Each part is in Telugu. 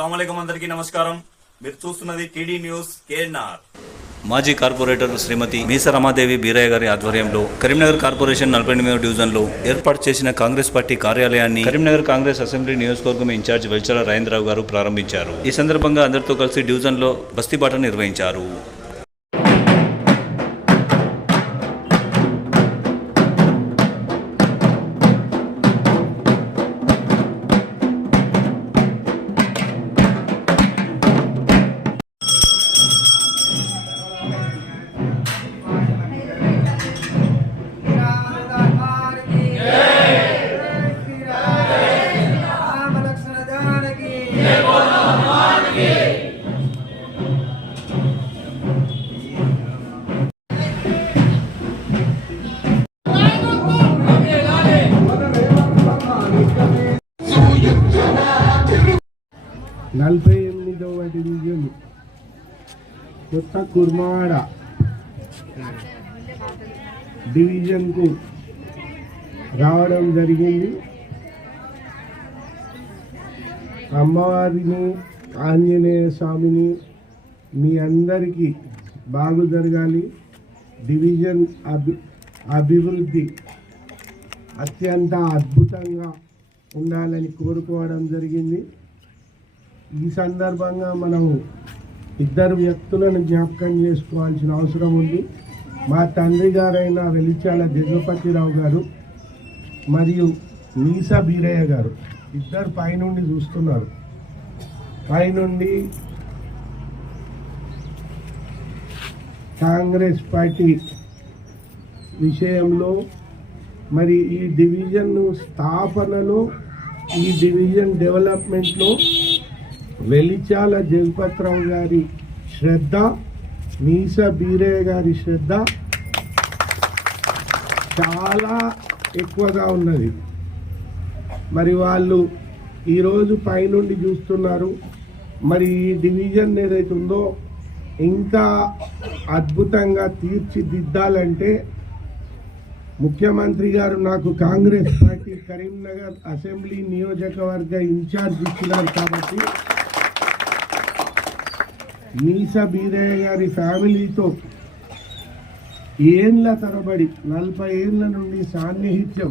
అస్సలాము అలైకుం అందరికీ నమస్కారం. మీరు చూస్తున్నది టీడీ న్యూస్ కేఎన్ఆర్. మాజీ కార్పొరేటర్ శ్రీమతి మీస రమాదేవి బీరయ్య గారి ఆధ్వర్యంలో కరీంనగర్ కార్పొరేషన్ 48వ డివిజన్లో ఏర్పాటు చేసిన కాంగ్రెస్ పార్టీ కార్యాలయాన్ని కరీంనగర్ కాంగ్రెస్ అసెంబ్లీ నియోజకవర్గం ఇన్ఛార్జ్ వెల్చల రాజేంద్రరావు గారు ప్రారంభించారు. ఈ సందర్భంగా అందరితో కలిసి డివిజన్లో బస్తీబాట నిర్వహించారు. నలభై 48వ డివిజన్ కొత్త కుర్మాడ డివిజన్కు రావడం జరిగింది. అమ్మవారిని, ఆంజనేయ స్వామిని మీ అందరికీ బాగు జరగాలి, డివిజన్ అభివృద్ధి అత్యంత అద్భుతంగా ఉండాలని కోరుకోవడం జరిగింది. ఈ సందర్భంగా మనం ఇద్దరు వ్యక్తులను జ్ఞాపకం చేసుకోవాల్సిన అవసరం ఉంది. మా తండ్రి గారైన వెలిచాల జగపతిరావు గారు మరియు మీసా బీరయ్య గారు ఇద్దరు పైనుండి చూస్తున్నారు. పైనుండి కాంగ్రెస్ పార్టీ విషయంలో మరి ఈ డివిజన్ స్థాపనలో, ఈ డివిజన్ డెవలప్మెంట్లో వెలిచాల జగపతిరావు గారి శ్రద్ధ, మీసా బీరయ్య గారి శ్రద్ధ చాలా ఎక్కువగా ఉన్నది. మరి వాళ్ళు ఈరోజు పైనుండి చూస్తున్నారు. మరి ఈ డివిజన్ ఏదైతే ఉందో ఇంకా అద్భుతంగా తీర్చిదిద్దాలంటే ముఖ్యమంత్రి గారు నాకు కాంగ్రెస్ పార్టీ కరీంనగర్ అసెంబ్లీ నియోజకవర్గ ఇన్ఛార్జ్ ఇచ్చినారు కాబట్టి మీసా బీరయ్య గారి ఫ్యామిలీతో ఏండ్ల తరబడి 40 ఏళ్ళ నుండి సాన్నిహిత్యం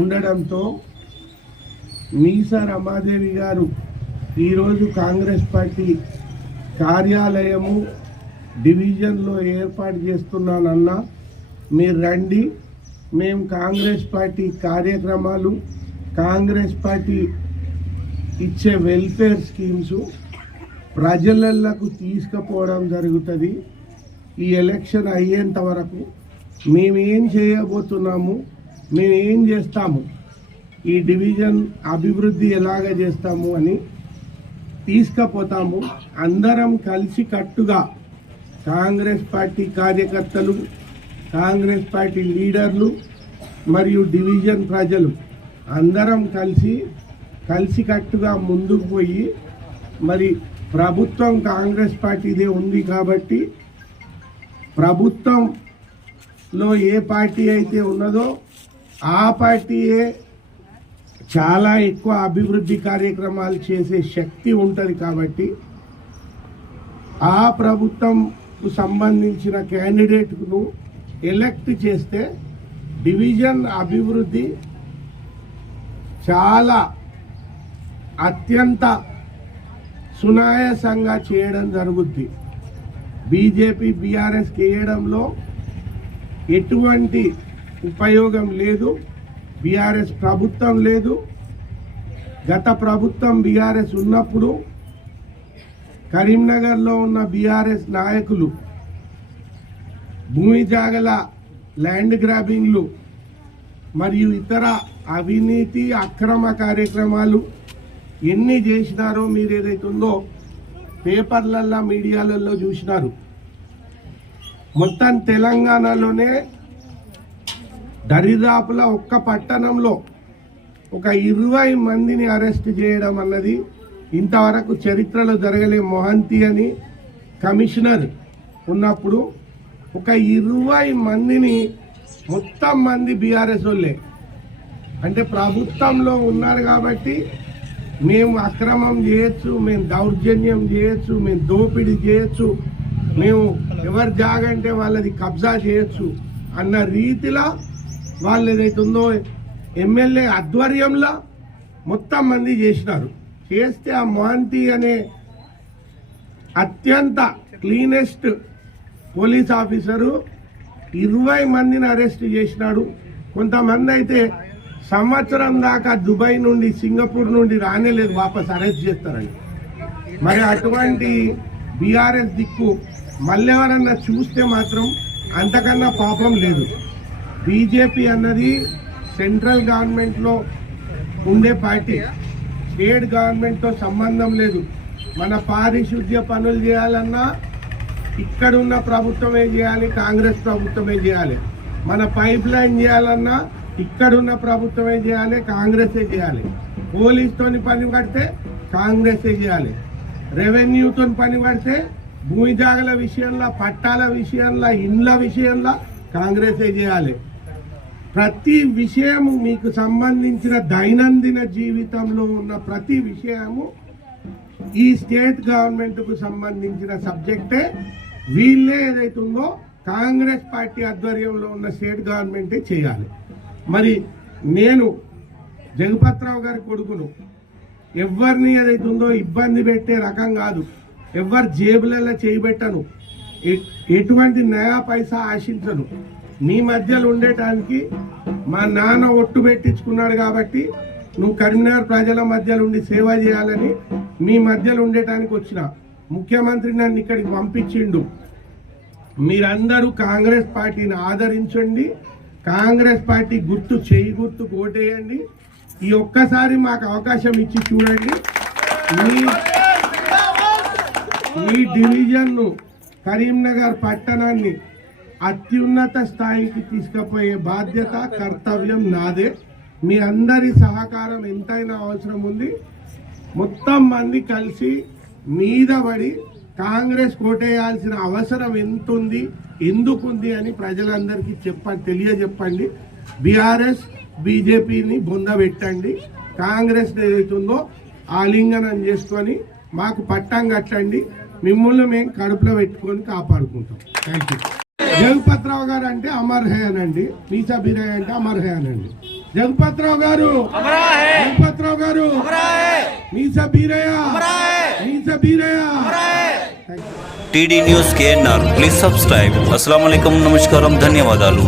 ఉండడంతో మీసా రమాదేవి గారు ఈరోజు కాంగ్రెస్ పార్టీ కార్యాలయము డివిజన్లో ఏర్పాటు చేస్తున్నానన్నా మీరు రండి, మేము కాంగ్రెస్ పార్టీ కార్యక్రమాలు, కాంగ్రెస్ పార్టీ ఇచ్చే వెల్ఫేర్ స్కీమ్స్ ప్రజలకు తీసుకుపోవడం జరుగుతుంది. ఈ ఎలక్షన్ అయ్యేంత వరకు మేమేం చేయబోతున్నాము, మేమేం చేస్తాము, ఈ డివిజన్ అభివృద్ధి ఎలాగ చేస్తాము అని తీసుకుపోతాము. అందరం కలిసి కట్టుగా కాంగ్రెస్ పార్టీ కార్యకర్తలు, కాంగ్రెస్ పార్టీ లీడర్లు మరియు డివిజన్ ప్రజలు అందరం కలిసి కట్టుగా ముందుకు పోయి, మరి ప్రభుత్వం కాంగ్రెస్ పార్టీదే ఉంది కాబట్టి ప్రభుత్వంలో ఏ పార్టీ అయితే ఉన్నదో ఆ పార్టీయే చాలా ఎక్కువ అభివృద్ధి కార్యక్రమాలు చేసే శక్తి ఉంటుంది కాబట్టి ఆ ప్రభుత్వంకు సంబంధించిన క్యాండిడేట్ను ఎలక్ట్ చేస్తే డివిజన్ అభివృద్ధి చాలా అత్యంత సునాయాసంగా చేయడం జరుగుద్ది. బీజేపీ బీఆర్ఎస్కి వేయడంలో ఎటువంటి ఉపయోగం లేదు. బీఆర్ఎస్ ప్రభుత్వం లేదు. గత ప్రభుత్వం బీఆర్ఎస్ ఉన్నప్పుడు కరీంనగర్లో ఉన్న బీఆర్ఎస్ నాయకులు భూమి జాగల ల్యాండ్ గ్రాబింగ్లు మరియు ఇతర అవినీతి అక్రమ కార్యక్రమాలు ఎన్ని చేసినారో మీరు ఏదైతే ఉందో పేపర్లల్లో, మీడియాలలో చూసినారు. మొత్తం తెలంగాణలోనే దరిదాపుల ఒక్క పట్టణంలో ఒక 20 మందిని అరెస్ట్ చేయడం అన్నది ఇంతవరకు చరిత్రలో జరగలే. మొహంతి అని కమిషనర్ ఉన్నప్పుడు ఒక 20 మందిని మొత్తం మంది బీఆర్ఎస్ వాళ్ళే, అంటే ప్రభుత్వంలో ఉన్నారు కాబట్టి మేము అక్రమం చేయొచ్చు, మేము దౌర్జన్యం చేయొచ్చు, మేము దోపిడీ చేయొచ్చు, మేము ఎవరి జాగంటే వాళ్ళది కబ్జా చేయొచ్చు అన్న రీతిలో వాళ్ళు ఏదైతుందో ఎమ్మెల్యే ఆధ్వర్యంలో మొత్తం మంది చేసినారు. చేస్తే ఆ మోహంతి అనే అత్యంత క్లీనెస్ట్ పోలీస్ ఆఫీసరు 20 మందిని అరెస్ట్ చేసినాడు. కొంతమంది అయితే సంవత్సరం దాకా దుబాయ్ నుండి సింగపూర్ నుండి రానేలేదు, వాపస్ అరెస్ట్ చేస్తారని. మరి అటువంటి బీఆర్ఎస్ దిక్కు మళ్ళెవరన్నా చూస్తే మాత్రం అంతకన్నా పాపం లేదు. బీజేపీ అన్నది సెంట్రల్ గవర్నమెంట్లో ఉండే పార్టీ, స్టేట్ గవర్నమెంట్తో సంబంధం లేదు. మన పారిశుద్ధ్య పనులు చేయాలన్నా ఇక్కడున్న ప్రభుత్వమే చేయాలి, కాంగ్రెస్ ప్రభుత్వమే చేయాలి. మన పైప్ లైన్ చేయాలన్నా ఇక్కడున్న ప్రభుత్వమే చేయాలి, కాంగ్రెసే చేయాలి. పోలీస్తోని పని పడితే కాంగ్రెసే చేయాలి. రెవెన్యూతో పని పడితే భూమి జాగల విషయంలో, పట్టాల విషయంలో, ఇండ్ల విషయంలో కాంగ్రెసే చేయాలి. ప్రతి విషయము మీకు సంబంధించిన దైనందిన జీవితంలో ఉన్న ప్రతి విషయము ఈ స్టేట్ గవర్నమెంట్కు సంబంధించిన సబ్జెక్టే. వీళ్ళే ఏదైతుందో కాంగ్రెస్ పార్టీ ఆధ్వర్యంలో ఉన్న స్టేట్ గవర్నమెంటే చేయాలి. మరి నేను జగపతిరావు గారి కొడుకును, ఎవరిని ఏదైతుందో ఇబ్బంది పెట్టే రకం కాదు, ఎవరి జేబులలో చేయబెట్టను, ఎటువంటి నయా పైసా ఆశించను. మీ మధ్యలో ఉండటానికి మా నాన్న ఒట్టు పెట్టించుకున్నాడు కాబట్టి నువ్వు కరీంనగర్ ప్రజల మధ్యలో ఉండి సేవ చేయాలని మీ మధ్యలో ఉండటానికి వచ్చిన. ముఖ్యమంత్రి నన్ను ఇక్కడికి పంపించిండు. మీరందరూ కాంగ్రెస్ పార్టీని ఆదరించండి, కాంగ్రెస్ పార్టీ గుర్తు చేయి గుర్తు ఓటేయండి. ఈ ఒక్కసారి మాకు అవకాశం ఇచ్చి చూడండి. ఈ డివిజన్ను, కరీంనగర్ పట్టణాన్ని అత్యున్నత స్థాయికి తీసుకుపోయే బాధ్యత, కర్తవ్యం నాదే. మీ అందరి సహకారం ఎంతైనా అవసరం ఉంది. మొత్తం మంది కలిసి మీద పడి కాంగ్రెస్ కోటేయాల్సిన అవసరం ఎంతుంది, ఎందుకుంది అని ప్రజలందరికీ తెలియజెప్పండి. బీఆర్ఎస్ బీజేపీని బొందబెట్టండి. కాంగ్రెస్ ఏదైతుందో ఆలింగనం చేసుకొని మాకు పట్టం కట్టండి. మిమ్మల్ని మేము కడుపులో పెట్టుకొని కాపాడుకుంటాం. Thank you. జగపతిరావు గారు అంటే అమర్ హే అనండి, మీసా బీరయ్య అంటే అమర్ హే అనండి. జగపతిరావు గారు, జగపతిరావు గారు, Meesa Beeraiah, Meesa Beeraiah. TD news KNR, please subscribe. అస్సలాము అలైకుం, నమస్కారం, ధన్యవాదాలు.